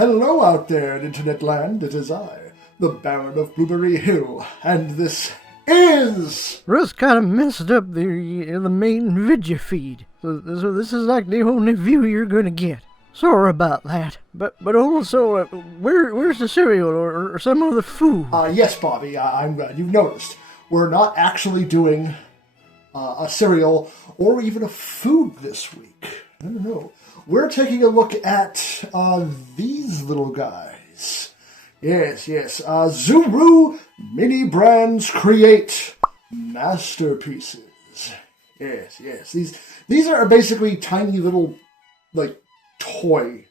Hello out there in internet land, it is I, the Baron of Blueberry Hill, and this is... Russ kind of messed up the main video feed, so this is like the only view you're gonna get. Sorry about that, but also, where's the cereal or some of the food? Yes, Bobby, I'm glad you've noticed. We're not actually doing a cereal or even a food this week. I don't know. We're taking a look at these little guys. Yes. Zuru Mini Brands create masterpieces. Yes. These are basically tiny little, like, toy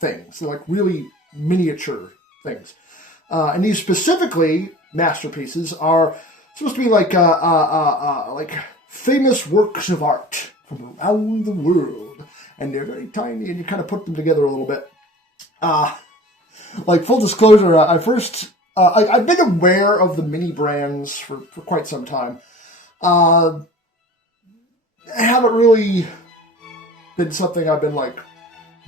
things. They're like really miniature things. And these specifically masterpieces are supposed to be like famous works of art from around the world. And they're very tiny, and you kind of put them together a little bit. Like, full disclosure, I've been aware of the mini brands for quite some time. It haven't really been something I've been, like,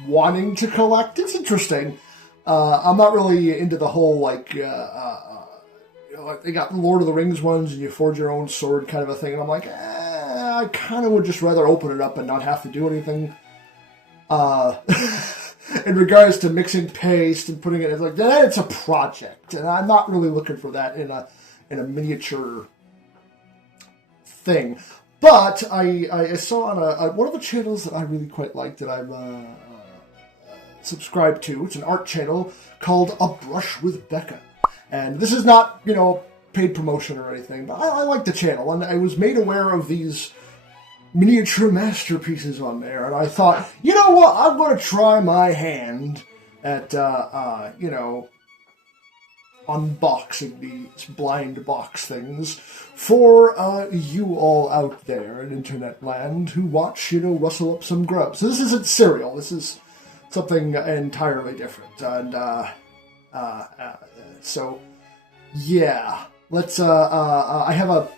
wanting to collect. It's interesting. I'm not really into the whole, like, like they got Lord of the Rings ones, and you forge your own sword kind of a thing. And I'm like, I kind of would just rather open it up and not have to do anything. In regards to mixing paste and putting it in, like that, it's a project, and I'm not really looking for that in a miniature thing. But I saw on one of the channels that I really quite like that I'm subscribed to. It's an art channel called A Brush with Becca, and this is not paid promotion or anything, but I like the channel, and I was made aware of these miniature masterpieces on there, and I thought, you know what, I'm going to try my hand at, unboxing these blind box things for you all out there in internet land who watch, Rustle Up Some Grub. So this isn't cereal, this is something entirely different, and, so, yeah, let's, I have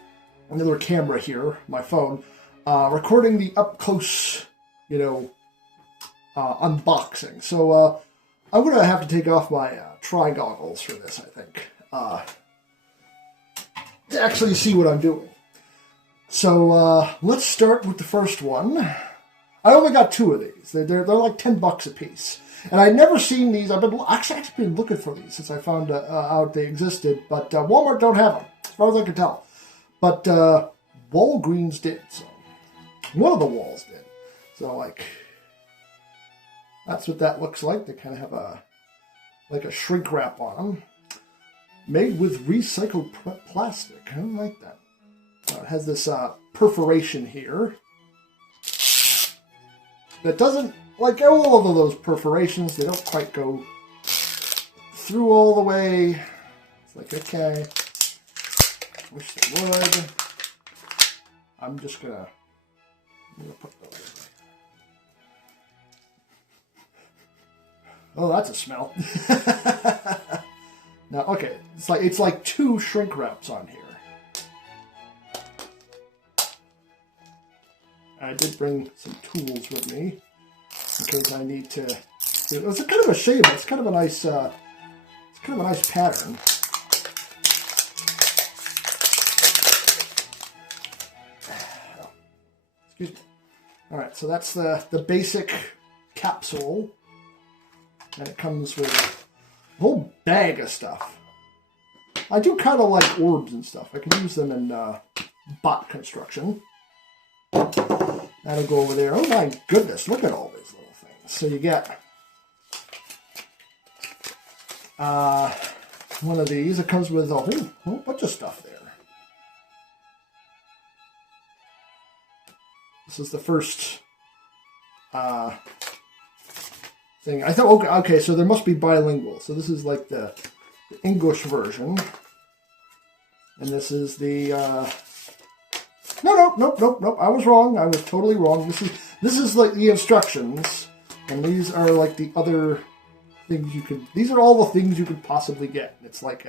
another camera here, my phone, recording the up-close, unboxing. So, I'm going to have to take off my tri-goggles for this, I think, to actually see what I'm doing. So, let's start with the first one. I only got two of these. They're like $10 a piece. And I'd never seen these. I've been actually been looking for these since I found out they existed. But Walmart don't have them, as far as I can tell. But Walgreens did, so. One of the walls did. So, like, that's what that looks like. They kind of have a shrink wrap on them. Made with recycled plastic. I don't like that. It has this perforation here. That doesn't, like all of those perforations, they don't quite go through all the way. It's like, okay. Wish they would. I'm going to put those in. Oh, that's a smell. Now, okay, it's like two shrink wraps on here. I did bring some tools with me in case I need to. It's kind of a shame. It's kind of a nice. It's kind of a nice pattern. Excuse me. All right, so that's the basic capsule, and it comes with a whole bag of stuff. I do kind of like orbs and stuff. I can use them in bot construction. That'll go over there. Oh my goodness, look at all these little things. So you get one of these. It comes with a whole bunch of stuff there. This is the first thing. I thought, okay, so there must be bilingual. So this is like the English version. And this is the... Nope. I was wrong. I was totally wrong. This is like the instructions. And these are like the other things you could... These are all the things you could possibly get. It's like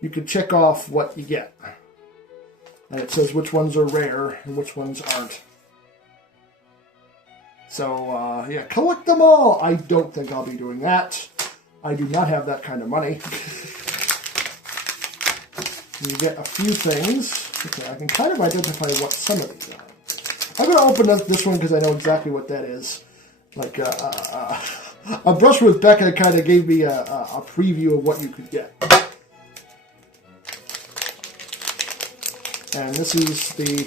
you could check off what you get. And it says which ones are rare and which ones aren't. So, yeah, collect them all. I don't think I'll be doing that. I do not have that kind of money. You get a few things. Okay, I can kind of identify what some of these are. I'm going to open this one because I know exactly what that is. Like, a brush with Becca kind of gave me a preview of what you could get. And this is the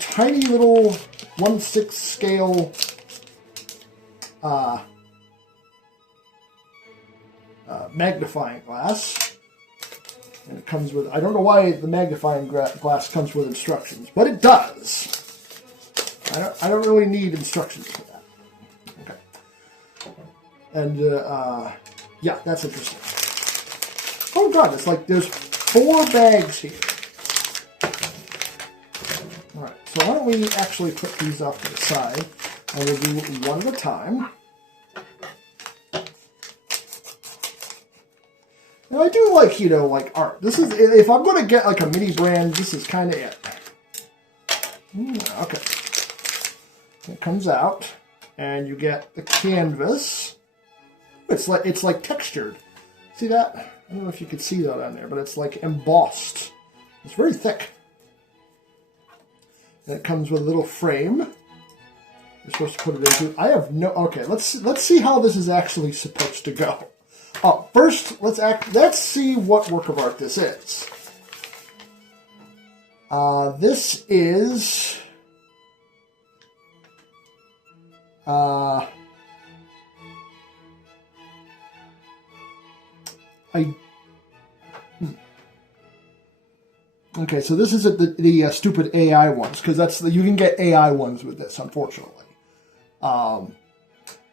tiny little 1/6 scale magnifying glass. And it comes with, I don't know why the magnifying glass comes with instructions, but it does. I don't really need instructions for that. Okay. And, yeah, that's interesting. Oh god, it's like there's 4 bags here. Alright, so why don't we actually put these off to the side, and we'll do one at a time. And I do like, you know, like art. This is, if I'm going to get like a mini brand, this is kind of it. Okay. It comes out, and you get the canvas. It's like textured. See that? I don't know if you can see that on there, but it's like embossed. It's very thick. And it comes with a little frame. You're supposed to put it into. I have no. Okay, let's see how this is actually supposed to go. Oh, first let's see what work of art this is. This is Okay, so this isn't the stupid AI ones, because you can get AI ones with this, unfortunately. I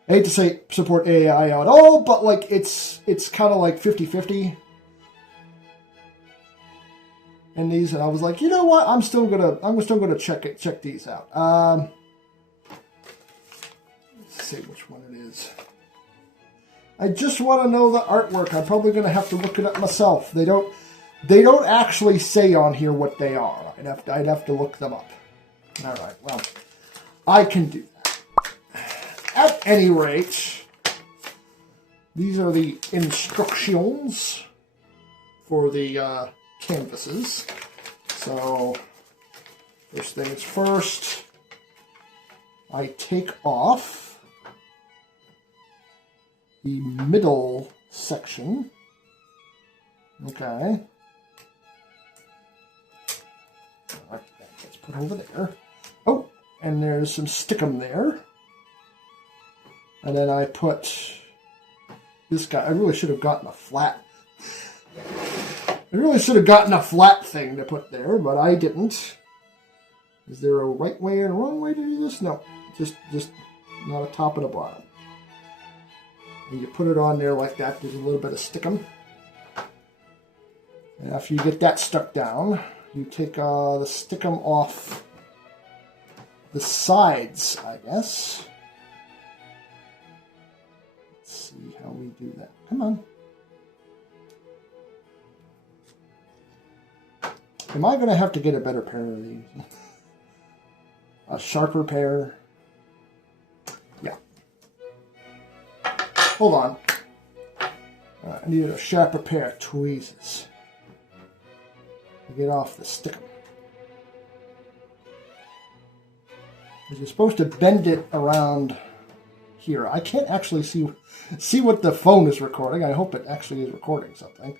hate to say support AI at all, but like it's kind of like 50-50 in these, and I was like, you know what? I'm still gonna check these out. Let's see which one it is. I just want to know the artwork. I'm probably gonna have to look it up myself. They don't actually say on here what they are. I'd have to look them up. All right, well, I can do that. At any rate, these are the instructions for the canvases. So, first things first, I take off the middle section. Okay. Alright, let's put over there. Oh, and there's some stickum there. And then I put this guy. I really should have gotten a flat. I really should have gotten a flat thing to put there, but I didn't. Is there a right way and a wrong way to do this? No, just not a top and a bottom. And you put it on there like that. There's a little bit of stickum. And after you get that stuck down, you take the stickum off the sides, I guess. Let's see how we do that. Come on. Am I going to have to get a better pair of these? A sharper pair? Yeah. Hold on. I need a sharper pair of tweezers to get off the stickum. Because you're supposed to bend it around here. I can't actually see what the phone is recording. I hope it actually is recording something.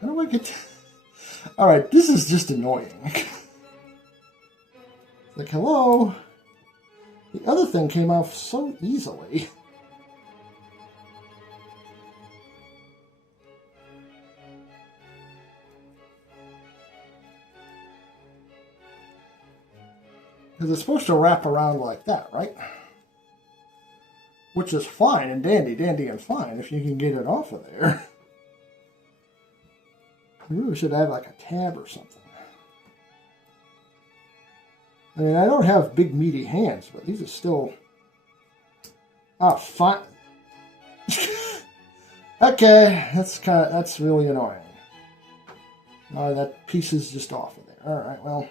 How do I get... Alright, this is just annoying. Like, hello? The other thing came off so easily. Because it's supposed to wrap around like that, right? Which is fine and dandy and fine if you can get it off of there. You really should have like a tab or something. I mean, I don't have big meaty hands, but these are still... Ah, fine. Okay, that's really annoying. That piece is just off of there. Alright, well...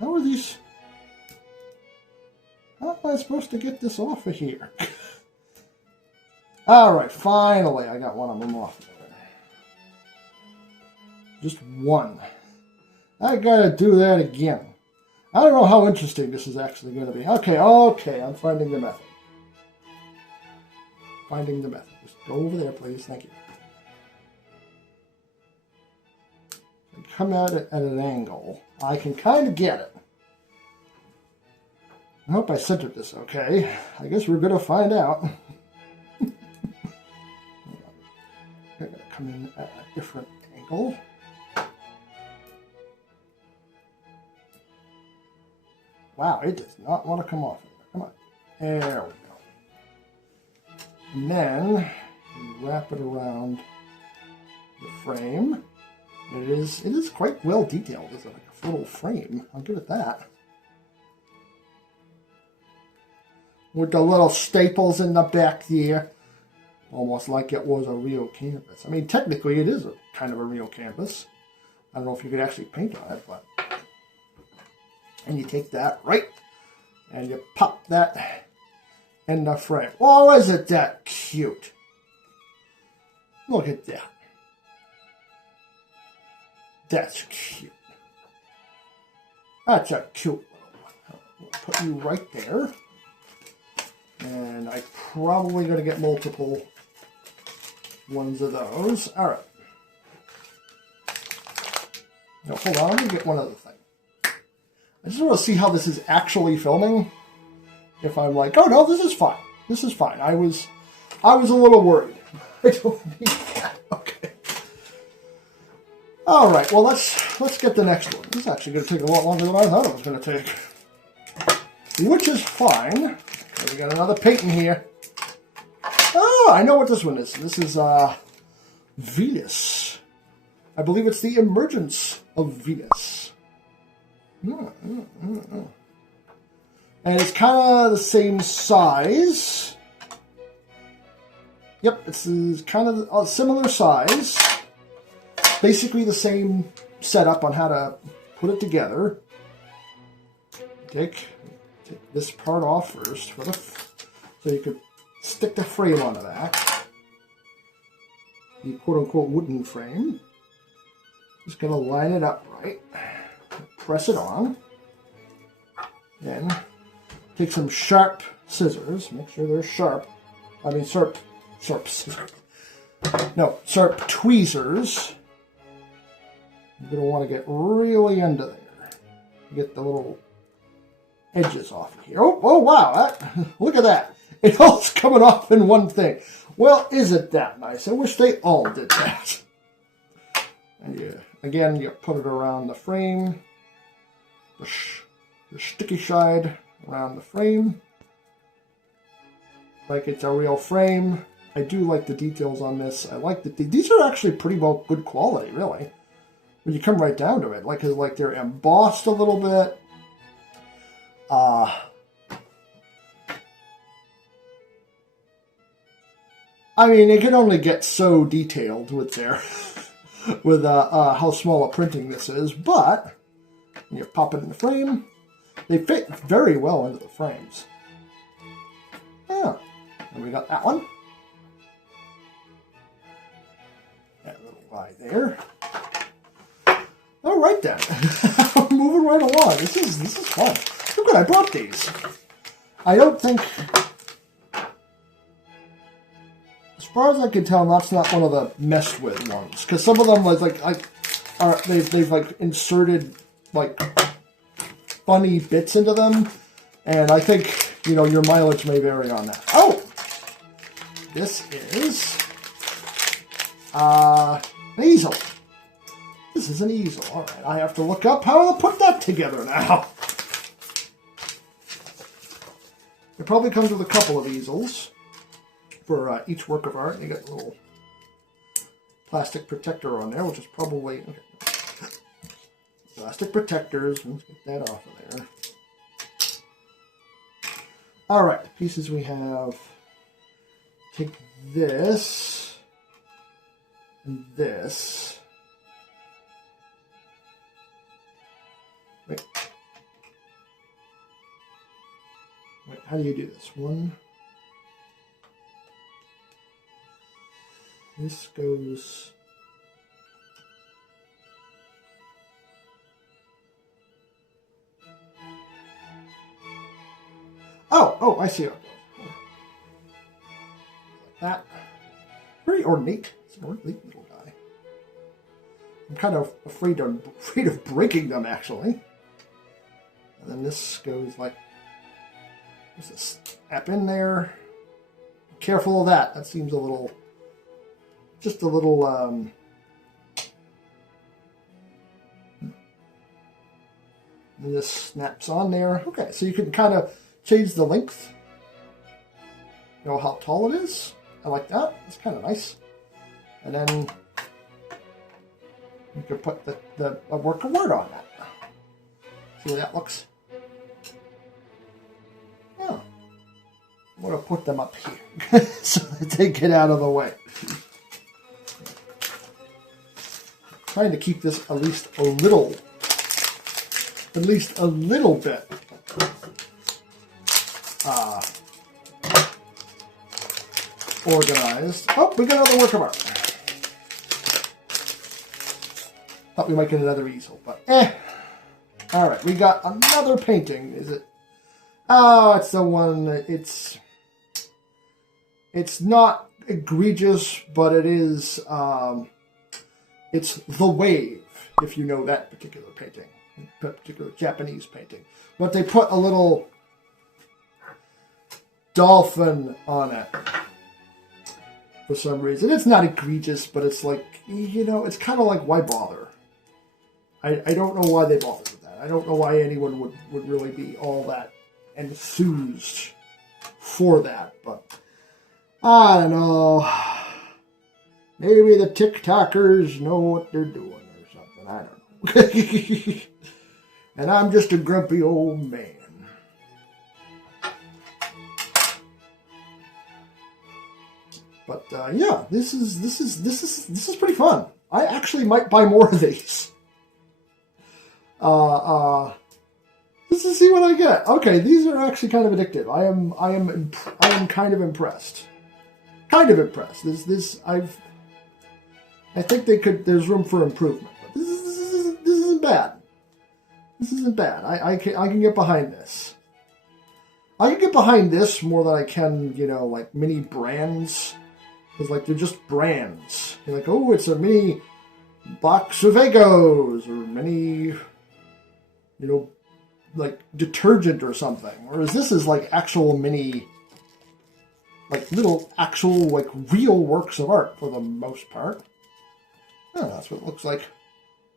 How are these... How am I supposed to get this off of here? Alright, finally I got one of them off there. Just one. I gotta do that again. I don't know how interesting this is actually going to be. Okay, I'm finding the method. Finding the method. Just go over there, please. Thank you. And come at it at an angle. I can kind of get it. I hope I centered this okay. I guess we're going to find out. I gotta come in at a different angle. Wow, it does not want to come off. Come on. There we go. And then you wrap it around the frame. It is quite well detailed. It's like a little frame. I'll give it that. With the little staples in the back there. Almost like it was a real canvas. I mean, technically it is a kind of a real canvas. I don't know if you could actually paint on it, but... And you take that, right, and you pop that in the frame. Oh, isn't that cute? Look at that. That's cute. That's a cute little one. We'll put you right there. And I'm probably going to get multiple ones of those. All right. Now, hold on. Let me get one other thing. I just want to see how this is actually filming. If I'm like, oh no, this is fine. This is fine. I was a little worried. I don't need that. Okay. All right. Well, let's get the next one. This is actually going to take a lot longer than I thought it was going to take, which is fine. Okay, we got another painting here. Oh, I know what this one is. This is Venus. I believe it's the emergence of Venus. And it's kind of the same size. Yep, it's kind of a similar size. Basically the same setup on how to put it together. Take this part off first, so you could stick the frame onto that. The quote-unquote wooden frame. Just going to line it up right. Press it on. Then take some sharp scissors. Make sure they're sharp. I mean sharp scissors. No, sharp tweezers. You're going to want to get really under there. Get the little edges off of here. Oh wow. Look at that. It all's coming off in one thing. Well, isn't that nice? I wish they all did that. And again, you put it around the frame. The sticky side around the frame. Like it's a real frame. I do like the details on this. I like that these are actually pretty well good quality, really. When you come right down to it, like they're embossed a little bit. I mean, it can only get so detailed with their with how small a printing this is, but when you pop it in the frame, they fit very well into the frames. Yeah, and we got that one. That little guy there. All right then, we're moving right along. This is fun. Look what I brought these. I don't think, as far as I can tell, that's not one of the messed with ones, because some of them they've like inserted like funny bits into them, and I think your mileage may vary on that. Oh, this is an easel. This is an easel. All right, I have to look up how to put that together now. It probably comes with a couple of easels for each work of art. You got a little plastic protector on there, which is probably okay. Plastic protectors. Let's get that off of there. All right, the pieces we have. Take this and this. Wait, how do you do this? One. This goes... Oh, I see how it goes. Like that. Very ornate. It's an ornate little guy. I'm kind of afraid of breaking them, actually. And then this goes like... There's a step in there. Be careful of that. That seems a little... Just a little... And this snaps on there. Okay, so you can kind of change the length. You know how tall it is? I like that. It's kind of nice. And then you can put a work of word on that. See how that looks? Oh. I'm going to put them up here so that they get out of the way. Trying to keep this at least a little bit organized. Oh, we got another work of art. Thought we might get another easel, but All right, we got another painting. Is it? Oh, it's the one. It's not egregious, but it is. It's The Wave, if you know that particular painting, particular Japanese painting. But they put a little dolphin on it for some reason. It's not egregious, but it's like, you know, it's kind of like, why bother? I don't know why they bothered with that. I don't know why anyone would really be all that enthused for that, but I don't know. Maybe the TikTokers know what they're doing or something. I don't know. And I'm just a grumpy old man. But yeah, this is pretty fun. I actually might buy more of these. Just to see what I get. Okay, these are actually kind of addictive. I am kind of impressed. Kind of impressed. I think there's room for improvement. But this isn't bad. This isn't bad. I can get behind this. I can get behind this more than I can, you know, like mini brands. Because, like, they're just brands. You're like, oh, it's a mini box of Eggos, or mini, you know, like, detergent or something. Whereas this is, like, actual mini, like, little actual, like, real works of art for the most part. Oh, that's what it looks like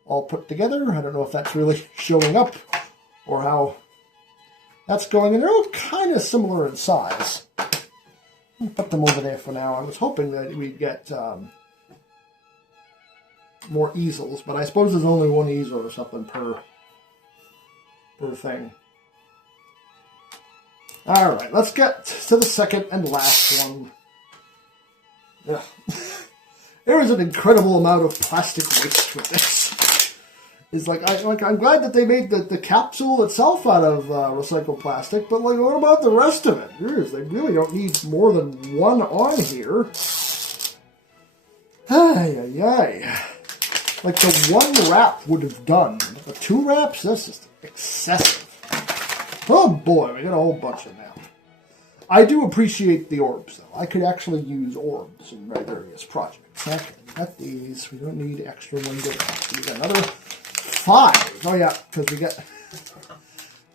all put together. I don't know if that's really showing up or how that's going. And they're all kind of similar in size. I'll put them over there for now. I was hoping that we'd get more easels, but I suppose there's only one easel or something per thing. All right, let's get to the second and last one. Yeah. There is an incredible amount of plastic waste with this. It's I'm glad that they made the capsule itself out of recycled plastic, but like, what about the rest of it? They really don't need more than one on here. Ay, ay, ay. Like the one wrap would have done. The two wraps? That's just excessive. Oh boy, we got a whole bunch of them. I do appreciate the orbs, though. I could actually use orbs in my various projects. Okay, we got these. We don't need extra ones. We got another 5. Oh yeah, because we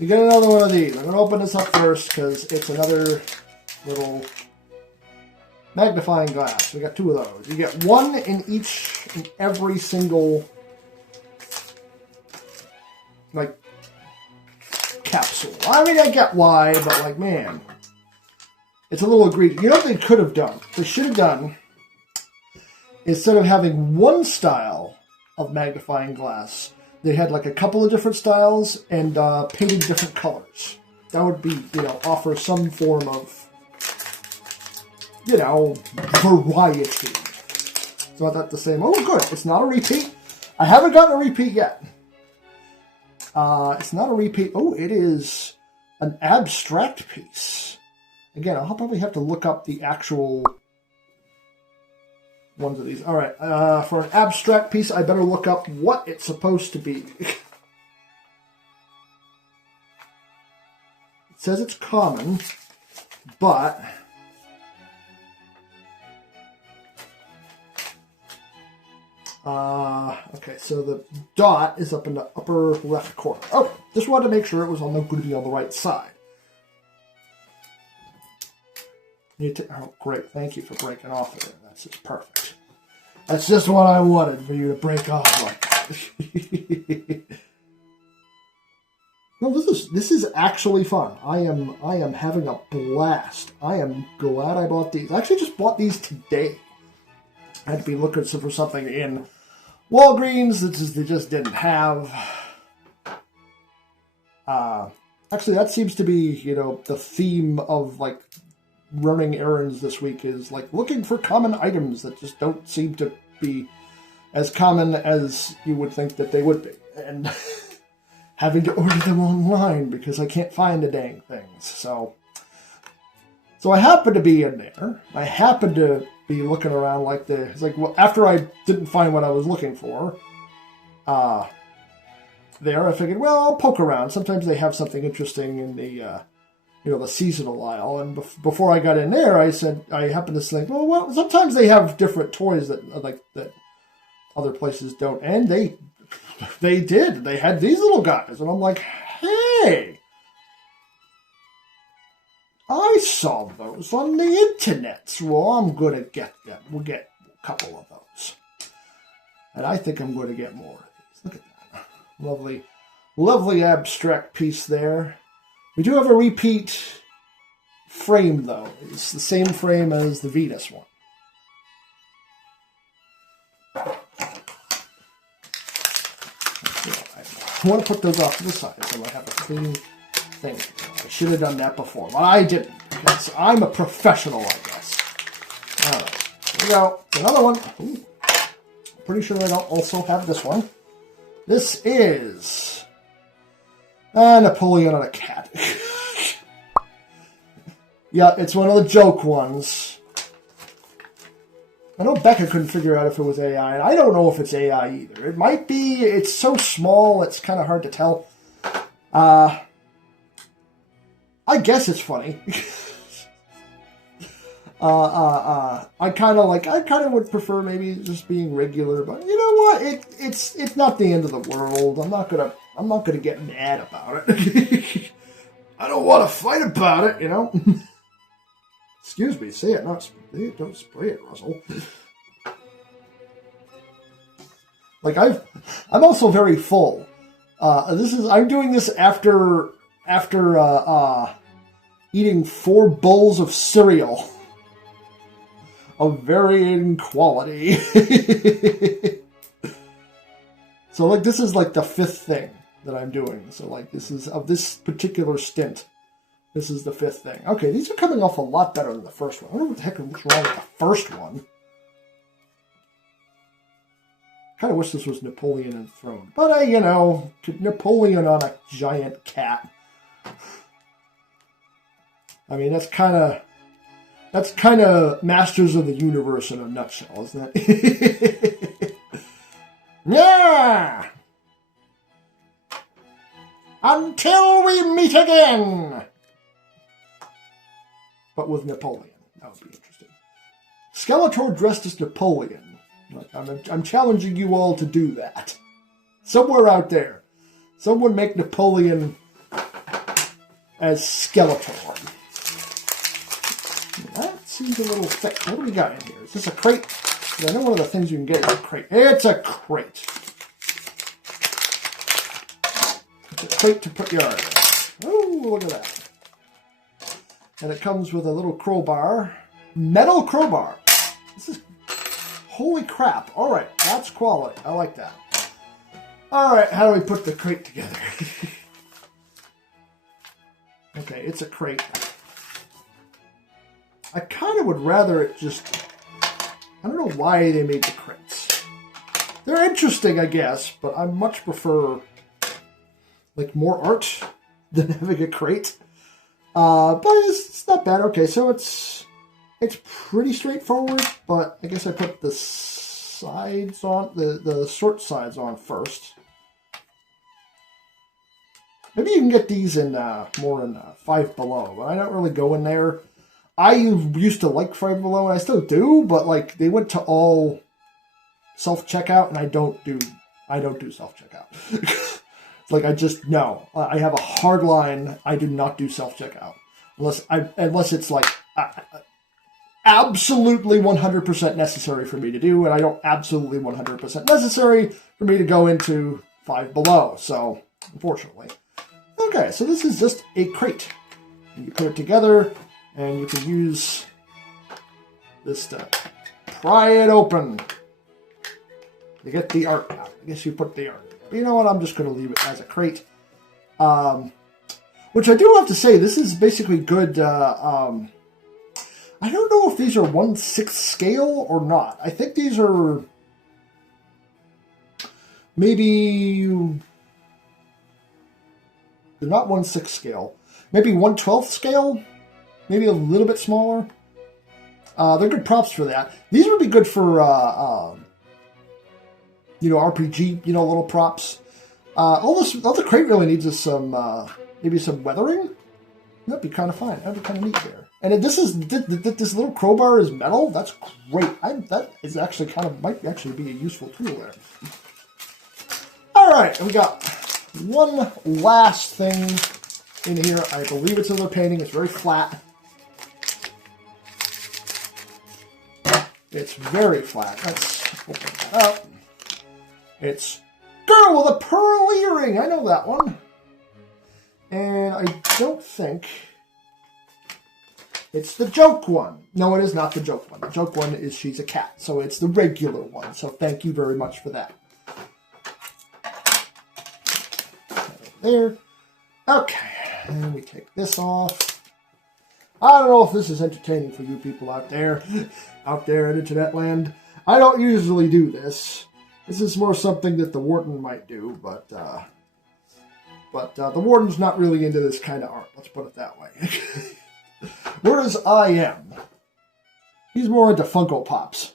get another one of these. I'm going to open this up first because it's another little magnifying glass. We got 2 of those. You get one in every single, like, capsule. I mean, I get why, but like, man, it's a little egregious. You know what they could have done? They should have done, instead of having one style of magnifying glass, they had like a couple of different styles and painted different colors. That would be, you know, offer some form of, you know, variety. It's not that the same. Oh, good. It's not a repeat. I haven't gotten a repeat yet. It's not a repeat. Oh, it is an abstract piece. Again, I'll probably have to look up the actual ones of these. All right, for an abstract piece, I better look up what it's supposed to be. It says it's common, but okay, so the dot is up in the upper left corner. Oh, just wanted to make sure it was going to be on the right side. Oh, great. Thank you for breaking off of it. That's just perfect. That's just what I wanted, for you to break off like that. No, this is actually fun. I am having a blast. I am glad I bought these. I actually just bought these today. I had to be looking for something in Walgreens that they just didn't have. Actually, that seems to be, the theme of, like, running errands this week is, like, looking for common items that just don't seem to be as common as you would think that they would be. And having to order them online because I can't find the dang things. So I happen to be in there. I happen to be looking around after I didn't find what I was looking for, there, I figured, well, I'll poke around. Sometimes they have something interesting in the, the seasonal aisle. And before I got in there, I happened to think, well, sometimes they have different toys that other places don't. And they did. They had these little guys. And I'm like, hey, I saw those on the internet. Well, I'm going to get them. We'll get a couple of those. And I think I'm going to get more of these. Look at that. Lovely, lovely abstract piece there. We do have a repeat frame, though. It's the same frame as the Venus one. I want to put those off to the side so I have a clean thing. I should have done that before, but I didn't, because I'm a professional, I guess. All right, here we go. Another one. Ooh. Pretty sure I don't also have this one. This is Napoleon on a cat. Yeah, it's one of the joke ones. I know Becca couldn't figure out if it was AI, and I don't know if it's AI either. It might be. It's so small, it's kind of hard to tell. I guess it's funny. I kind of would prefer maybe just being regular, but you know what? It's not the end of the world. I'm not gonna get mad about it. I don't want to fight about it, Excuse me, say it, not spray it. Don't spray it, Russell. Like I'm also very full. I'm doing this after eating 4 bowls of cereal of varying quality. So this is the 5th thing that I'm doing. So this is of this particular stint. This is the 5th thing. Okay, these are coming off a lot better than the first one. I wonder what the heck was wrong with the first one. Kind of wish this was Napoleon enthroned. But, Napoleon on a giant cat. I mean, that's kind of Masters of the Universe in a nutshell, isn't it? Yeah! Until we meet again! But with Napoleon. That would be interesting. Skeletor dressed as Napoleon. I'm challenging you all to do that. Somewhere out there. Someone make Napoleon as Skeletor. That seems a little thick. What do we got in here? Is this a crate? I know one of the things you can get is a crate. It's a crate. It's a crate to put your art in. Oh, look at that. And it comes with a little crowbar. Metal crowbar. This is... Holy crap. Alright, that's quality. I like that. Alright, how do we put the crate together? Okay, it's a crate. I kind of would rather it just... I don't know why they made the crates. They're interesting, I guess, but I much prefer more art than having a crate. But it's not bad. Okay, so it's It's pretty straightforward, but I guess I put the sides on, the short sides on first. Maybe you can get these in more in Five Below, but I don't really go in there. I used to like Five Below, and I still do, but like they went to all self-checkout, and I don't do self-checkout. Like I just no, I have a hard line. I do not do self-checkout unless it's like absolutely 100% necessary for me to do, and I don't absolutely 100% necessary for me to go into Five Below. So unfortunately, okay. So this is just a crate. And you put it together, and you can use this to pry it open. You get the art out. I guess you put the art. But you know what? I'm just going to leave it as a crate. Which I do have to say, this is basically good. I don't know if these are 1/6 scale or not. I think these are maybe they're not 1/6 scale. Maybe 1/12 scale. Maybe a little bit smaller. They're good props for that. These would be good for RPG, little props. All the crate really needs is some, maybe some weathering. That'd be kind of fun. That'd be kind of neat there. And this little crowbar is metal. That's great. That is actually might actually be a useful tool there. All right, we got one last thing in here. I believe it's another painting. It's very flat. It's very flat. Let's open that up. It's Girl with a Pearl Earring. I know that one. And I don't think it's the joke one. No, it is not the joke one. The joke one is She's a Cat. So it's the regular one. So thank you very much for that. There. Okay. And we take this off. I don't know if this is entertaining for you people out there in internet land. I don't usually do this. This is more something that the warden might do, but the warden's not really into this kind of art. Let's put it that way. Whereas I am. He's more into Funko Pops,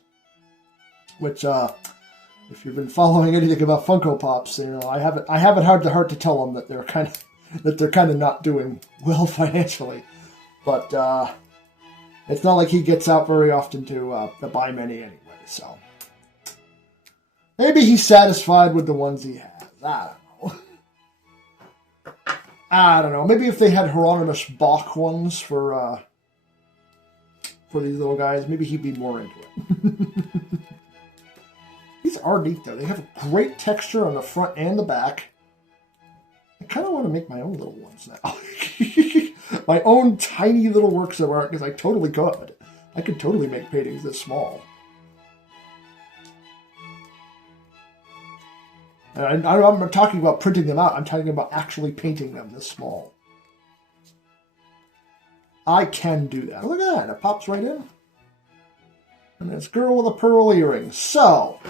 which, if you've been following anything about Funko Pops, I haven't hard to tell them that they're kind of not doing well financially. But it's not like he gets out very often to buy many anyway. So maybe he's satisfied with the ones he has. I don't know. Maybe if they had Hieronymus Bach ones for these little guys, maybe he'd be more into it. These are neat though. They have a great texture on the front and the back. I kind of want to make my own little ones now. My own tiny little works of art, because I totally could. I could totally make paintings this small. And I'm not talking about printing them out. I'm talking about actually painting them this small. I can do that. Look at that. It pops right in. And it's Girl with a Pearl Earring. So,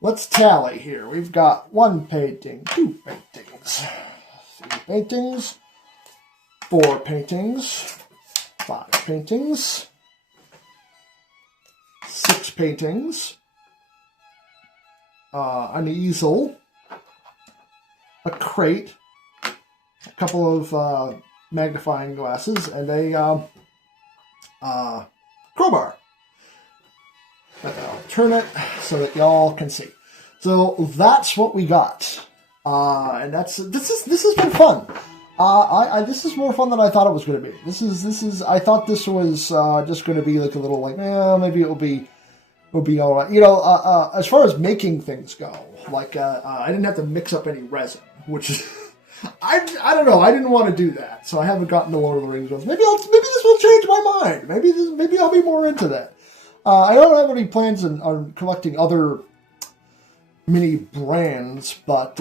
let's tally here. We've got 1 painting, 2 paintings, 3 paintings, 4 paintings, 5 paintings, 6 paintings, an easel, a crate, a couple of magnifying glasses, and a crowbar. I'll turn it so that y'all can see. So that's what we got, and this has been fun. This is more fun than I thought it was going to be. This is. I thought this was just going to be like a little maybe it will be all right. As far as making things go, I didn't have to mix up any resin, which is I don't know. I didn't want to do that, so I haven't gotten to Lord of the Rings ones. Maybe this will change my mind. Maybe I'll be more into that. I don't have any plans on collecting other mini brands, but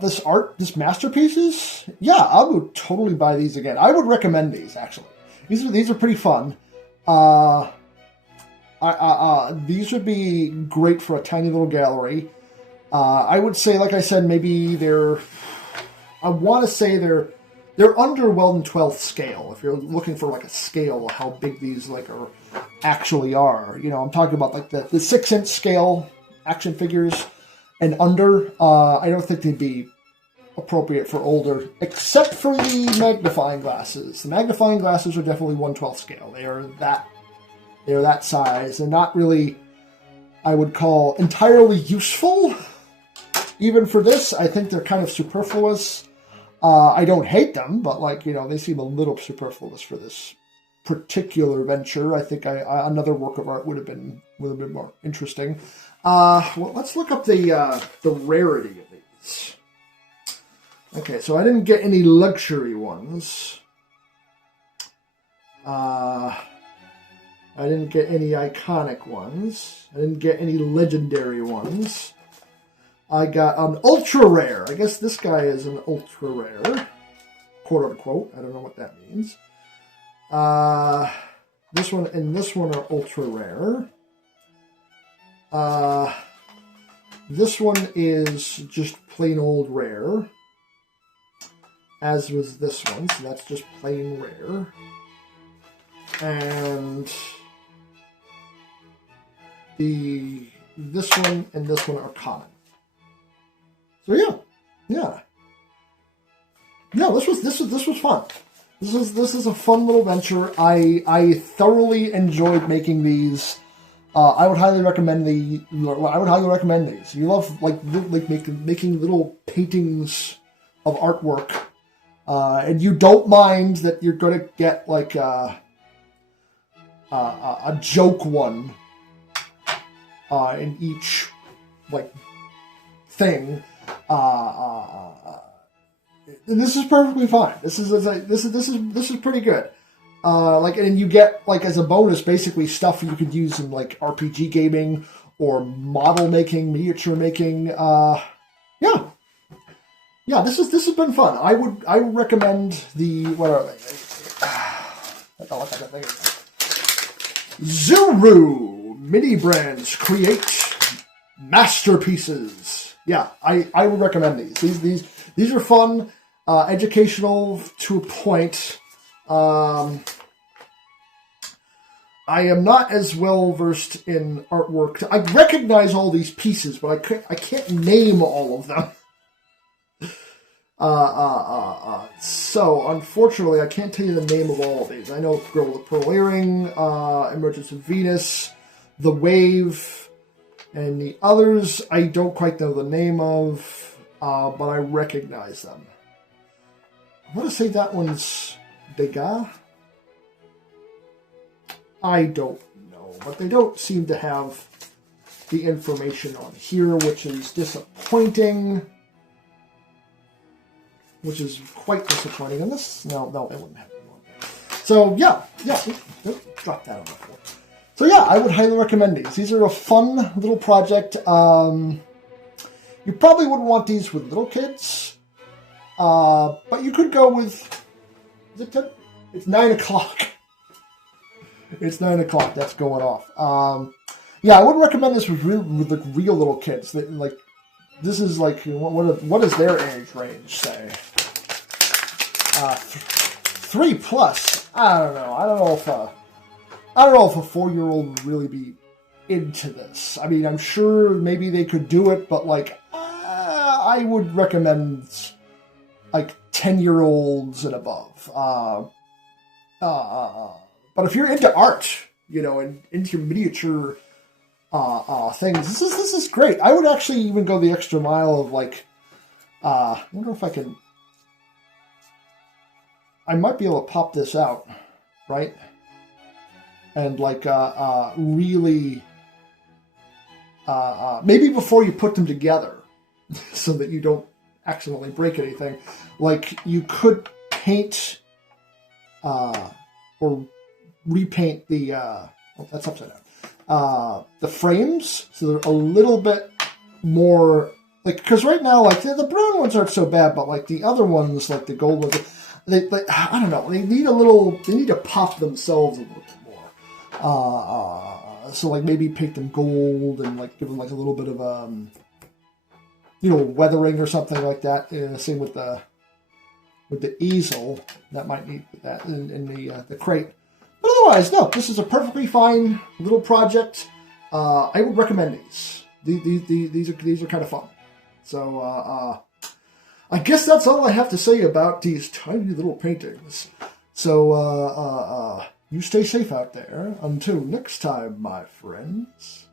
this masterpieces, yeah, I would totally buy these again. I would recommend these actually. These are pretty fun. These would be great for a tiny little gallery. I would say, like I said, maybe I want to say they're they're under 1/12 scale. If you're looking for like a scale, how big these like are actually are. You know, I'm talking about like the 6-inch scale action figures and under. I don't think they'd be appropriate for older, except for the magnifying glasses. The magnifying glasses are definitely 1/12 scale. They are that size. They're not really, I would call, entirely useful. Even for this, I think they're kind of superfluous. I don't hate them, but like, you know, they seem a little superfluous for this particular venture. I think another work of art would have been more interesting. Well, let's look up the rarity of these. Okay, so I didn't get any luxury ones. I didn't get any iconic ones. I didn't get any legendary ones. I got an ultra rare. I guess this guy is an ultra rare, quote unquote. I don't know what that means. This one and this one are ultra rare. This one is just plain old rare, as was this one. So that's just plain rare. And this one and this one are common. So yeah. This was fun. This is a fun little venture. I thoroughly enjoyed making these. I would highly recommend these. If you love like making little paintings of artwork, and you don't mind that you're gonna get like a joke one in each like thing. And this is perfectly fine. This is pretty good. And you get like as a bonus, basically stuff you could use in like RPG gaming or model making, miniature making. Yeah. This has been fun. I would recommend the what are they? Zuru Mini Masterpieces. Yeah, I would recommend these. These are fun, educational to a point. I am not as well versed in artwork. I recognize all these pieces, but I can't name all of them. So unfortunately, I can't tell you the name of all of these. I know Girl with the Pearl Earring, Emergence of Venus, The Wave, and the others I don't quite know the name of, but I recognize them. I want to say that one's Degas. I don't know, but they don't seem to have the information on here, which is disappointing. Which is quite disappointing. And this, no, they wouldn't have it on there. So yeah, drop that on the floor. So yeah, I would highly recommend these. These are a fun little project. You probably wouldn't want these with little kids, but you could go with. Is it 10? It's 9 o'clock. It's 9 o'clock. That's going off. Yeah, I wouldn't recommend this with real little kids. This is like what does their age range say? 3+. I don't know. I don't know if a 4-year-old would really be into this. I mean, I'm sure maybe they could do it, but like I would recommend like 10-year-olds and above. But if you're into art, and into miniature things, this is great. I would actually even go the extra mile of like, I wonder if I can. I might be able to pop this out, right? And like really, maybe before you put them together, so that you don't accidentally break anything. Like you could paint or repaint the. That's upside down. The frames, so they're a little bit more like, because right now, like the brown ones aren't so bad, but like the other ones, like the gold ones, I don't know, they need to pop themselves a little bit more. So like maybe paint them gold and like give them like a little bit of weathering or something like that. Same with the with the easel. That might need that in the crate. But otherwise, no, this is a perfectly fine little project. I would recommend these. These are kind of fun. So I guess that's all I have to say about these tiny little paintings. So you stay safe out there. Until next time, my friends.